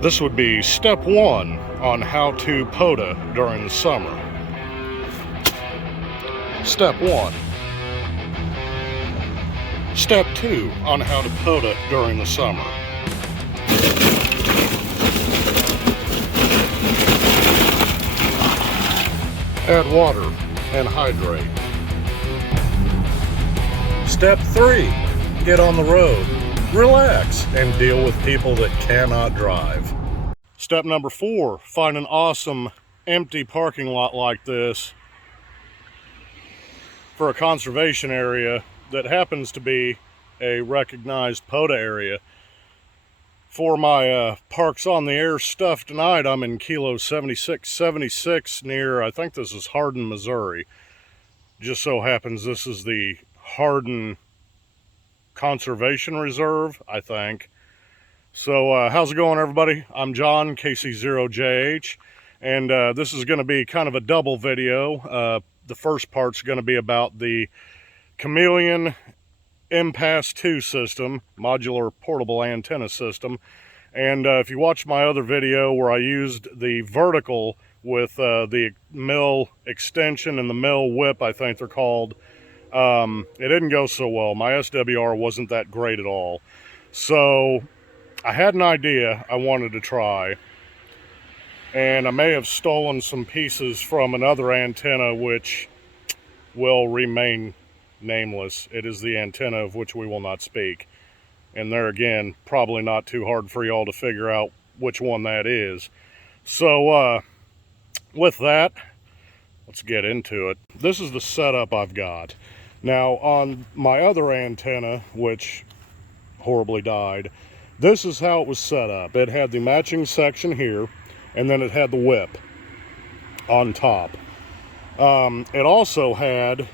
This would be step 1 on how to POTA during the summer. Step 1. Step 2 on how to POTA during the summer. Add water and hydrate. Step 3. Get on the road, relax, and deal with people that cannot drive. Step number 4. Find an awesome empty parking lot like this for a conservation area that happens to be a recognized POTA area. For my Parks on the Air stuff tonight, I'm in K-7676 near, I think this is Hardin, Missouri. Just so happens this is the Hardin Conservation Reserve, I think. So how's it going, everybody? I'm John, KC0JH, and this is going to be kind of a double video. The first part's going to be about the Chameleon Impasse 2 system, modular portable antenna system. And if you watch my other video where I used the vertical with the Mil extension and the Mil whip, I think they're called, it didn't go so well. My SWR wasn't that great at all. So I had an idea I wanted to try, and I may have stolen some pieces from another antenna which will remain nameless. It is the antenna of which we will not speak. And there again, probably not too hard for y'all to figure out which one that is. So with that, let's get into it. This is the setup I've got. Now on my other antenna, which horribly died, this is how it was set up. It had the matching section here, and then it had the whip on top. It also had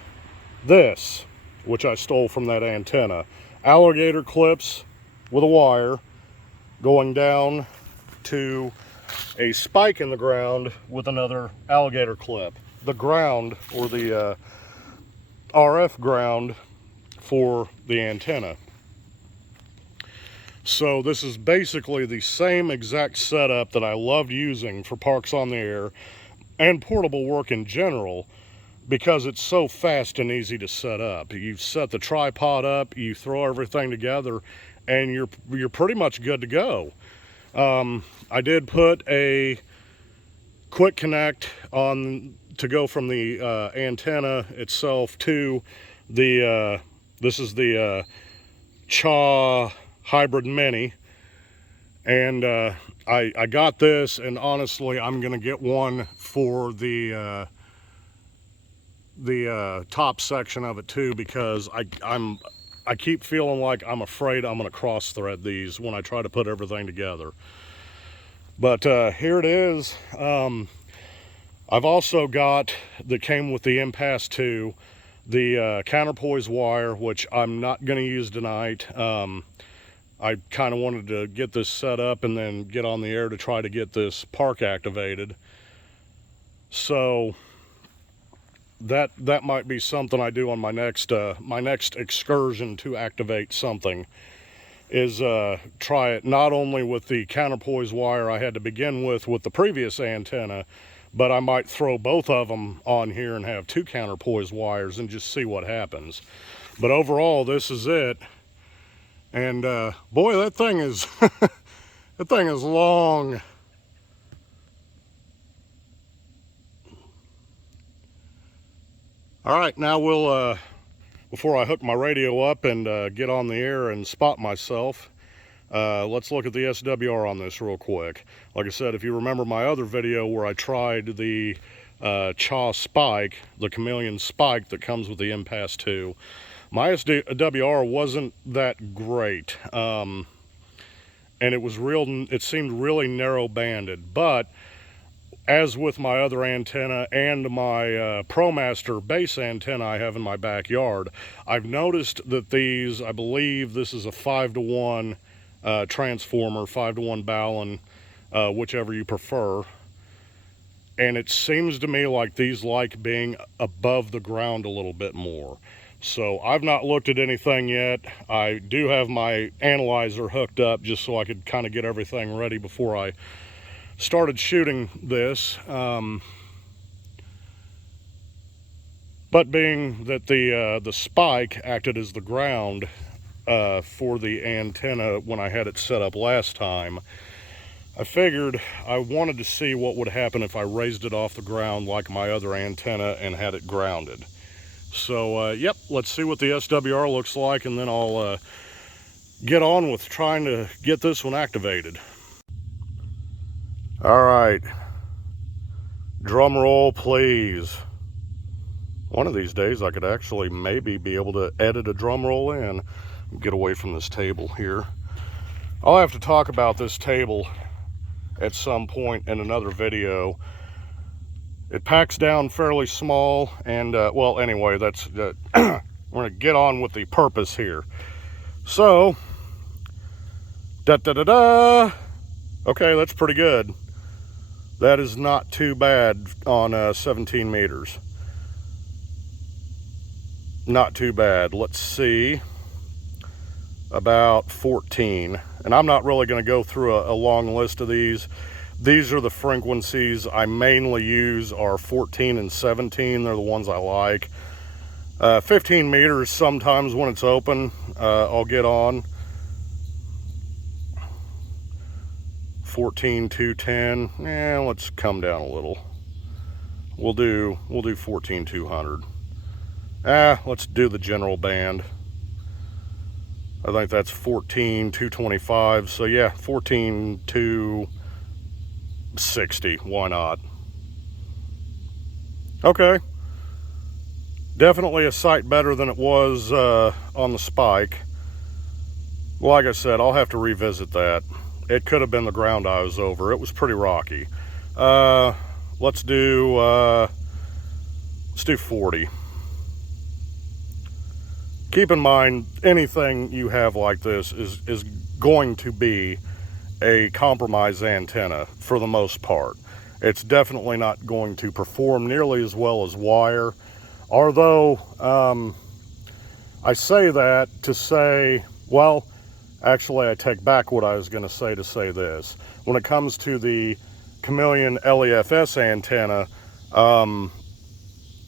this, which I stole from that antenna. Alligator clips with a wire going down to a spike in the ground with another alligator clip. The ground, or the RF ground for the antenna. So this is basically the same exact setup that I loved using for Parks on the Air and portable work in general, because it's so fast and easy to set up. You set the tripod up, you throw everything together, and you're pretty much good to go. I did put a quick connect on to go from the antenna itself to the this is the CHA Hybrid Mini, and I got this, and honestly I'm gonna get one for the top section of it too, because I keep feeling like I'm afraid I'm gonna cross thread these when I try to put everything together. But here it is. I've also got, that came with the Impasse 2, the counterpoise wire, which I'm not going to use tonight. I kind of wanted to get this set up and then get on the air to try to get this park activated. So that might be something I do on my next excursion to activate something, is try it not only with the counterpoise wire I had to begin with the previous antenna, but I might throw both of them on here and have 2 counterpoise wires and just see what happens. But overall, this is it. And boy, that thing is that thing is long. All right, now we'll before I hook my radio up and get on the air and spot myself, let's look at the SWR on this real quick. Like I said, if you remember my other video where I tried the CHA spike, the Chameleon spike that comes with the Impasse 2, my SWR wasn't that great, and it seemed really narrow banded. But as with my other antenna and my ProMaster base antenna I have in my backyard, I've noticed that these, I believe this is a 5-to-1 transformer, 5-to-1 Ballon, whichever you prefer. And it seems to me like these like being above the ground a little bit more. So I've not looked at anything yet. I do have my analyzer hooked up just so I could kind of get everything ready before I started shooting this. But being that the spike acted as the ground for the antenna when I had it set up last time, I figured I wanted to see what would happen if I raised it off the ground like my other antenna and had it grounded. So yep, let's see what the SWR looks like, and then I'll get on with trying to get this one activated. All right, drum roll please. One of these days I could actually maybe be able to edit a drum roll in. Get away from this table here. I'll have to talk about this table at some point in another video. It packs down fairly small, and well, anyway, that's we're gonna get on with the purpose here. So okay, that's pretty good. That is not too bad on 17 meters. Not too bad. Let's see, about 14. And I'm not really going to go through a long list of these. These are the frequencies I mainly use, are 14 and 17. They're the ones I like. 15 meters sometimes when it's open, I'll get on. 14 210. Let's come down a little. We'll do 14 200. Let's do the general band. I think that's 14 225. So yeah, 14 260. Why not? Okay. Definitely a sight better than it was on the spike. Like I said, I'll have to revisit that. It could have been the ground I was over. It was pretty rocky. Let's do 40. Keep in mind, anything you have like this is going to be a compromised antenna for the most part. It's definitely not going to perform nearly as well as wire. Although, I say that to say, well, actually I take back what I was going to say this. When it comes to the Chameleon LEFS antenna,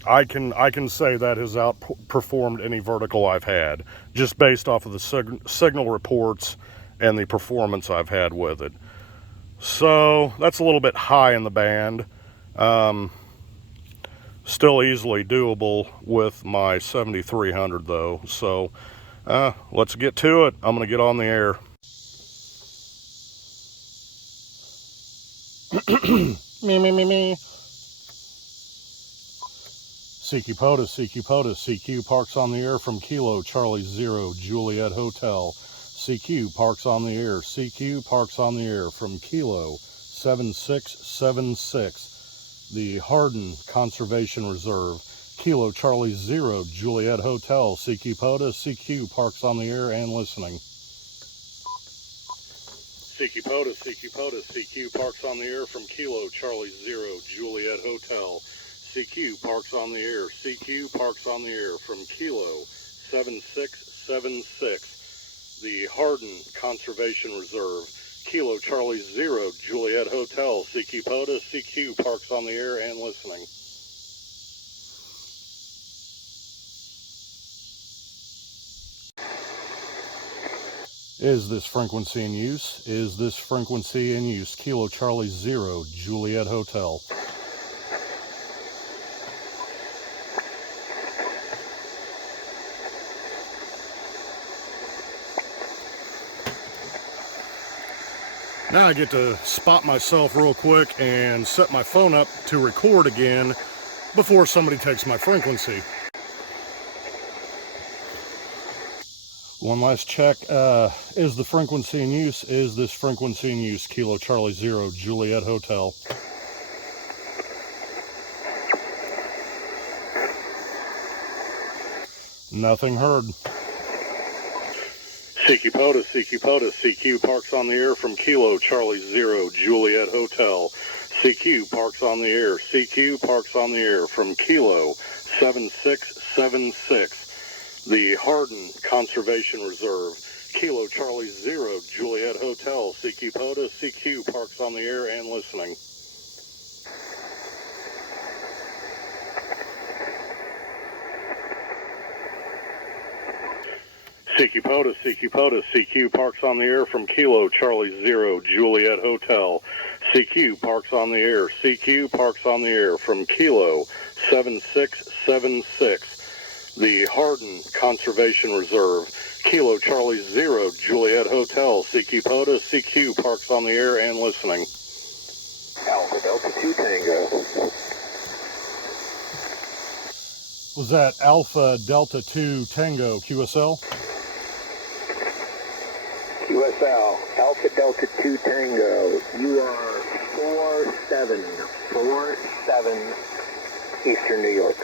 I can say that has outperformed any vertical I've had, just based off of the signal reports and the performance I've had with it. So that's a little bit high in the band. Still easily doable with my 7300 though. So let's get to it. I'm gonna get on the air. Me. CQ POTA, CQ parks on the air from Kilo Charlie 0 Juliet Hotel. CQ parks on the air. CQ parks on the air from Kilo 7676, the Hardin Conservation Reserve. Kilo Charlie 0 Juliet Hotel. CQ POTA, CQ parks on the air and listening. CQ POTA, CQ parks on the air from Kilo Charlie 0 Juliet Hotel. CQ parks on the air. CQ parks on the air from Kilo 7676, the Hardin Conservation Reserve. Kilo Charlie 0 Juliet Hotel. CQ POTA, CQ parks on the air and listening. Is this frequency in use? Is this frequency in use? Kilo Charlie 0 Juliet Hotel. Now I get to spot myself real quick and set my phone up to record again before somebody takes my frequency. One last check. Is the frequency in use? Is this frequency in use? Kilo Charlie 0 Juliet Hotel. Nothing heard. CQ POTA, CQ parks on the air from Kilo Charlie 0 Juliet Hotel. CQ parks on the air. CQ parks on the air from Kilo 7676, The Hardin Conservation Reserve, Kilo Charlie 0, Juliet Hotel, CQ POTA, CQ Parks on the Air and listening. CQ POTA, CQ POTA, CQ Parks on the Air from Kilo Charlie 0, Juliet Hotel. CQ Parks on the Air, CQ Parks on the Air from Kilo 7676. The Hardin Conservation Reserve, Kilo Charlie 0, Juliet Hotel, CQ POTA, CQ Parks on the Air and listening. Alpha Delta 2 Tango. Was that Alpha Delta 2 Tango QSL? QSL, Alpha Delta 2 Tango. You are 4747 Eastern New York.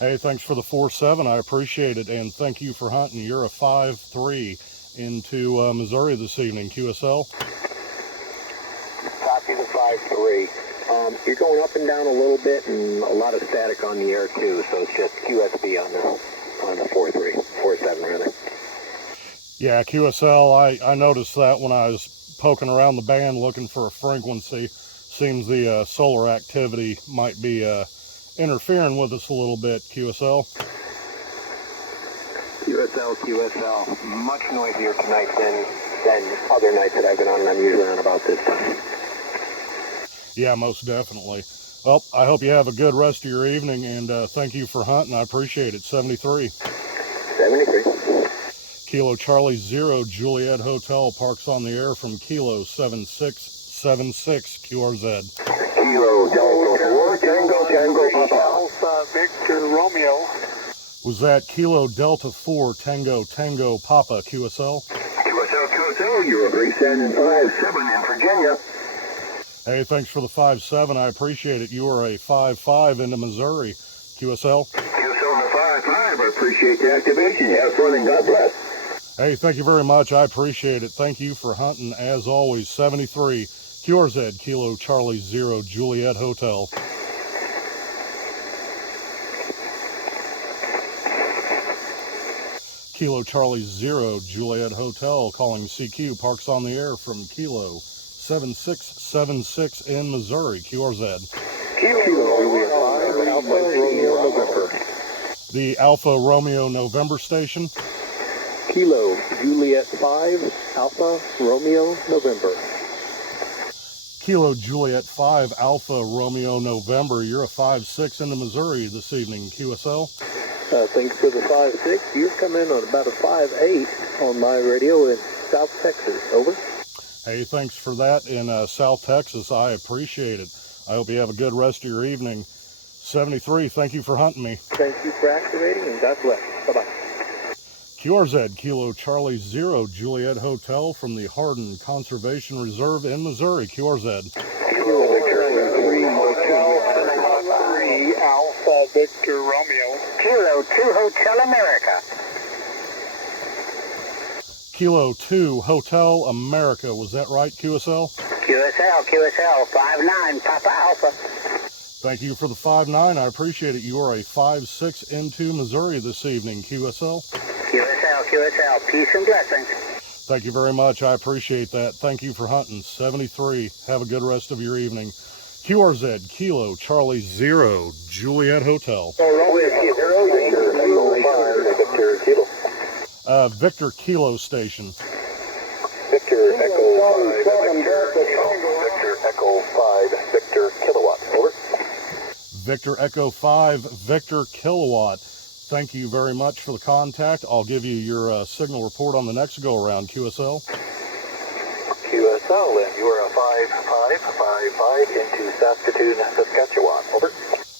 Hey, thanks for the 4-7. I appreciate it, and thank you for hunting. You're a 5-3 into Missouri this evening, QSL. Copy the 5-3. You're going up and down a little bit, and a lot of static on the air too. So it's just QSB on the 4-3, 4-7 rather. Yeah, QSL. I noticed that when I was poking around the band looking for a frequency. Seems the solar activity might be interfering with us a little bit, QSL. QSL, much noisier tonight than other nights that I've been on, and I'm usually on about this time. Yeah, most definitely. Well, I hope you have a good rest of your evening, and thank you for hunting. I appreciate it. 73. 73. Kilo Charlie 0, Juliet Hotel, Parks on the Air from Kilo 7676, QRZ. Kilo Delta 4, Tango Papa. Alpha Victor Romeo. Was that Kilo Delta 4, Tango Papa, QSL? QSL, you're a 3757 in Virginia. Hey, thanks for the 5-7. I appreciate it. You are a 5-5 into Missouri, QSL. QSL the 5-5. I appreciate the activation. Have fun and God bless. Hey, thank you very much. I appreciate it. Thank you for hunting. As always, 73. QRZ, Kilo Charlie 0, Juliet Hotel. Kilo Charlie 0, Juliet Hotel, calling CQ, Parks on the Air from Kilo 7676 in Missouri, QRZ. Kilo Juliet 5, Alpha Romeo November. The Alpha Romeo November station. Kilo Juliet 5, Alpha Romeo November. Kilo Juliet 5, Alpha Romeo November. You're a 5-6 into Missouri this evening, QSL. Thanks for the 5-6. You've come in on about a 5-8 on my radio in South Texas. Over. Hey, thanks for that in South Texas. I appreciate it. I hope you have a good rest of your evening. 73, thank you for hunting me. Thank you for activating, and God bless. Bye-bye. QRZ, Kilo Charlie 0, Juliet Hotel from the Hardin Conservation Reserve in Missouri, QRZ. Kilo Victor 3, Alpha Victor Romeo. Kilo 2 Hotel America. Kilo 2 Hotel America, was that right, QSL? QSL 5-9, Papa Alpha. Thank you for the 5-9. I appreciate it. You are a 5-6 into Missouri this evening, QSL. QSL, peace and blessings. Thank you very much. I appreciate that. Thank you for hunting. 73. Have a good rest of your evening. QRZ, Kilo Charlie 0, Juliet Hotel. Victor Kilo Station. Victor Echo 5, Victor Echo 5, Victor Kilowatt. Over. Victor Echo 5, Victor Kilowatt. Thank you very much for the contact. I'll give you your signal report on the next go-around, QSL. QSL, and you are a 5-5 into Saskatoon, Saskatchewan. Over.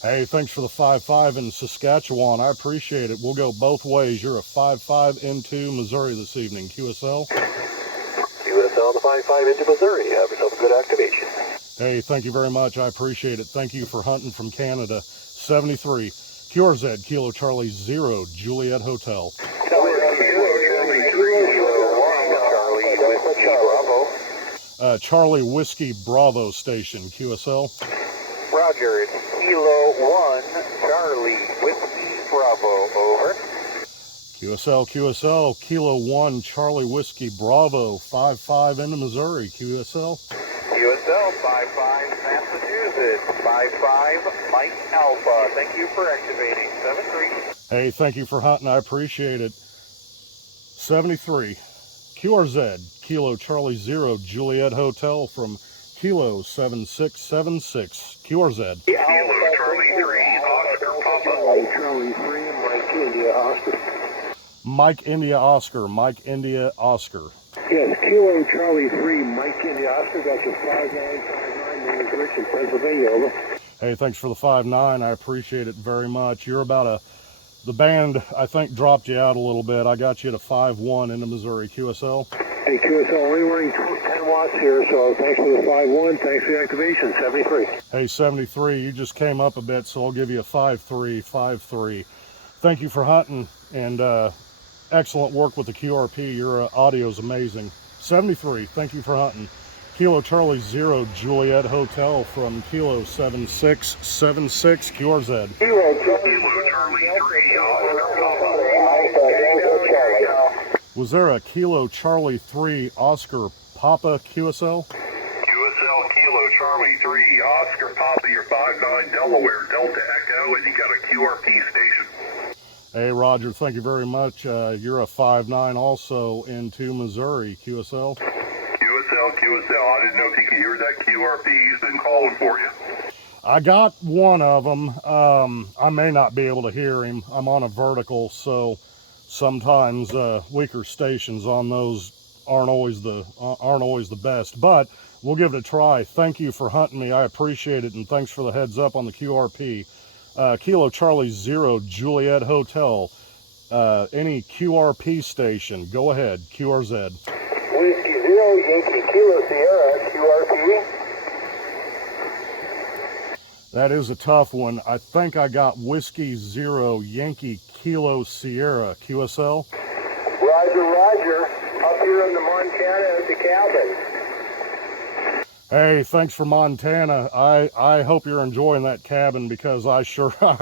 Hey, thanks for the 5-5 in Saskatchewan. I appreciate it. We'll go both ways. You're a 5-5 into Missouri this evening, QSL. QSL, the 5-5 into Missouri. Have yourself a good activation. Hey, thank you very much. I appreciate it. Thank you for hunting from Canada. 73. QRZ, Kilo Charlie 0, Juliet Hotel. Charlie Whiskey Bravo Station, QSL. Roger, Kilo 1, Charlie Whiskey Bravo, over. QSL, Kilo 1, Charlie Whiskey, Bravo, 5-5 into Missouri, QSL. QSL 55 Massachusetts, 55 Mike Alpha. Thank you for activating 73. Hey, thank you for hunting. I appreciate it. 73. QRZ, Kilo Charlie 0, Juliet Hotel from Kilo 7676. QRZ. Kilo Charlie 3, Oscar Papa. Charlie 3, Mike India Oscar. Mike India Oscar, Mike India Oscar. Yes, Kilo Charlie 3, Mike India Oscar. Got your 5959, name is Richard, Pennsylvania, over. Hey, thanks for the 5-9. I appreciate it very much. You're about the band, I think, dropped you out a little bit. I got you at a 5-1 into Missouri. QSL. Hey, QSL, only running 10 watts here, so thanks for the 5-1. Thanks for the activation, 73. Hey, 73, you just came up a bit, so I'll give you a 5-3, 5-3. Thank you for hunting, and excellent work with the QRP. Your audio is amazing. 73, thank you for hunting. Kilo Charlie 0, Juliet Hotel from Kilo 7676, QRZ. Kilo Charlie 3, Oscar Papa. Was there a Kilo Charlie 3, Oscar Papa QSL? QSL Kilo Charlie 3, Oscar Papa, your 59 Delaware Delta Echo, and you got a QRP station. Hey, Roger, thank you very much. You're a 5-9 also into Missouri, QSL. QSL, I didn't know if you could hear that QRP. He's been calling for you. I got one of them. I may not be able to hear him. I'm on a vertical, so sometimes weaker stations on those aren't always the best. But we'll give it a try. Thank you for hunting me. I appreciate it, and thanks for the heads up on the QRP. Kilo Charlie 0, Juliet Hotel. Any QRP station, go ahead. QRZ. Whiskey 0, Yankee Kilo Sierra, QRP. That is a tough one. I think I got Whiskey 0, Yankee Kilo Sierra, QSL. Roger. Up here in the Montana at the cabin. Hey, thanks for Montana. I hope you're enjoying that cabin, because I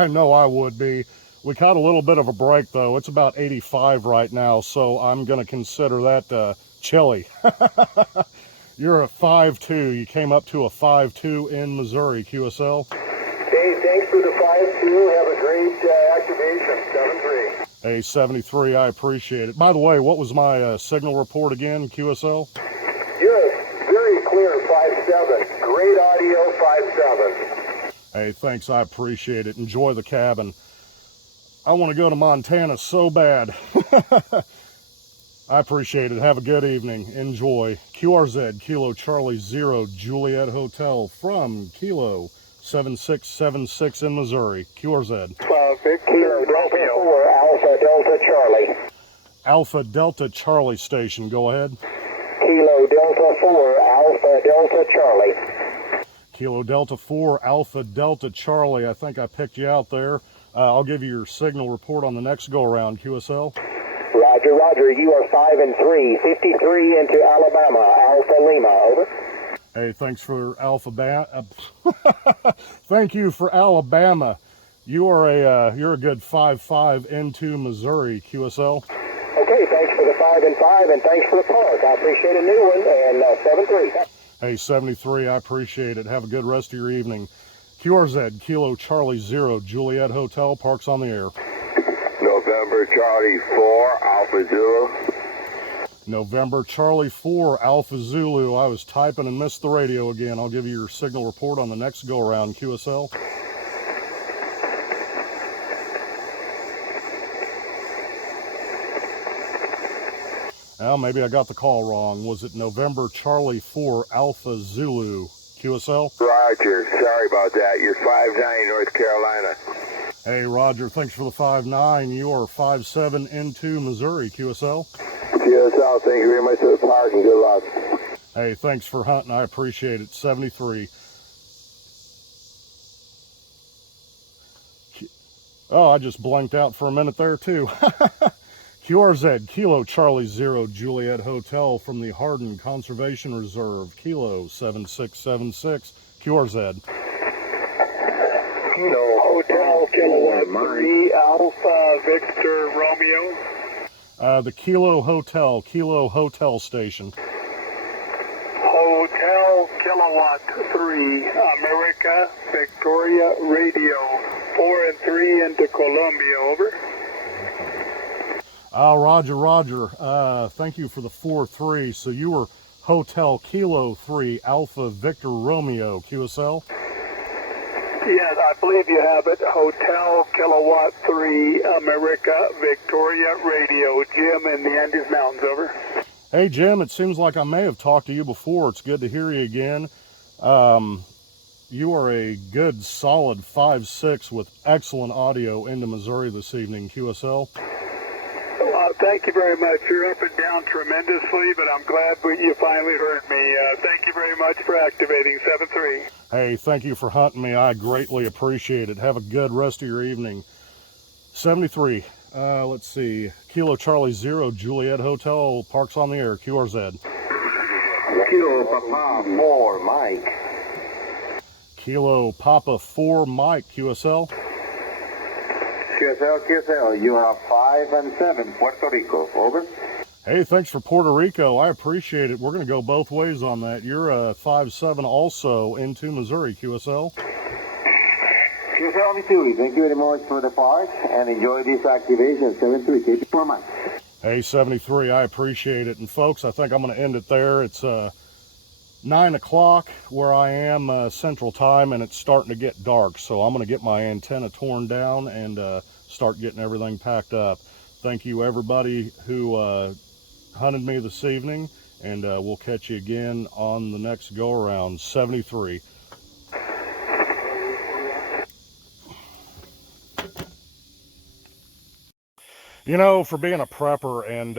know I would be. We caught a little bit of a break, though. It's about 85 right now, so I'm going to consider that chilly. You're a 5-2. You came up to a 5-2 in Missouri, QSL. Hey, thanks for the 5-2. Have a great activation, 7-3. Hey, 73, I appreciate it. By the way, what was my signal report again, QSL? Yes, very clear, 5-7. Great audio, 5-7. Hey, thanks, I appreciate it. Enjoy the cabin. I want to go to Montana so bad. I appreciate it. Have a good evening. Enjoy. QRZ, Kilo Charlie 0, Juliet Hotel from Kilo 7676 in Missouri. QRZ. Kilo Delta 4, Alpha Delta Charlie. Alpha Delta Charlie station, go ahead. Kilo Delta 4, Alpha Delta Charlie. Kilo Delta 4, Alpha Delta Charlie. I think I picked you out there. I'll give you your signal report on the next go-around, QSL. Roger, you are 5-3, 53 into Alabama, Alpha Lima, over. Hey, thanks for thank you for Alabama. You're a good 5-5 into Missouri, QSL. Okay, thanks for the 5-5, and thanks for the park. I appreciate a new one, and 7-3. Hey, 73, I appreciate it. Have a good rest of your evening. QRZ, Kilo Charlie 0, Juliet Hotel, parks on the air. November Charlie 4, Alpha Zulu. November Charlie 4, Alpha Zulu. I was typing and missed the radio again. I'll give you your signal report on the next go-around, QSL. Well, maybe I got the call wrong. Was it November Charlie 4, Alpha Zulu, QSL? Roger, sorry about that. You're 5-9, North Carolina. Hey, Roger, thanks for the 5-9. You are 5-7 into Missouri, QSL. QSL, thank you very much for the park, and good luck. Hey, thanks for hunting. I appreciate it. 73. Oh, I just blanked out for a minute there, too. QRZ, Kilo Charlie 0, Juliet Hotel from the Hardin Conservation Reserve, Kilo 7676, QRZ. Kilo Hotel Kilowatt 3 Alpha Victor Romeo. The Kilo Hotel station. Hotel Kilowatt 3, America, Victoria, Radio, 4 and 3 into Colombia, over. Roger. Thank you for the 4-3. So you were Hotel Kilo 3, Alpha Victor Romeo, QSL? Yes, I believe you have it. Hotel Kilowatt 3, America, Victoria, Radio, Jim in the Andes Mountains, over. Hey Jim, it seems like I may have talked to you before. It's good to hear you again. You are a good solid 5'6" with excellent audio into Missouri this evening, QSL. Thank you very much. You're up and down tremendously, but I'm glad you finally heard me. Thank you very much for activating 7-3. Hey, thank you for hunting me. I greatly appreciate it. Have a good rest of your evening. 73. Let's see. Kilo Charlie 0, Juliet Hotel, Parks on the Air, QRZ. Kilo Papa 4, Mike. Kilo Papa 4, Mike, QSL. QSL, you are 5 and 7, Puerto Rico, over. Hey, thanks for Puerto Rico. I appreciate it. We're going to go both ways on that. You're 5-7 also into Missouri, QSL. QSL, me too. Thank you very much for the park and enjoy this activation. 7-3, keep it for Mike. Hey, 73, I appreciate it. And folks, I think I'm going to end it there. It's 9 o'clock where I am Central Time, and it's starting to get dark. So I'm going to get my antenna torn down and start getting everything packed up. Thank you, everybody who hunted me this evening, and we'll catch you again on the next go-around. 73. You know, for being a prepper and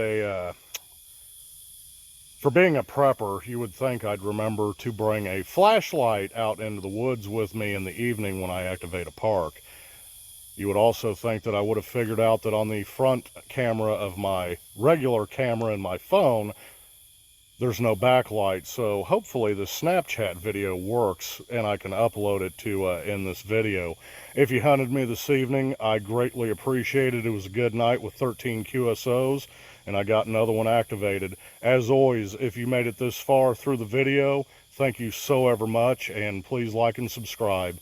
for being a prepper, you would think I'd remember to bring a flashlight out into the woods with me in the evening when I activate a park. You would also think that I would have figured out that on the front camera of my regular camera in my phone, there's no backlight. So hopefully the Snapchat video works and I can upload it to in this video. If you hunted me this evening, I greatly appreciate it. It was a good night with 13 QSOs, and I got another one activated. As always, if you made it this far through the video, thank you so ever much, and please like and subscribe.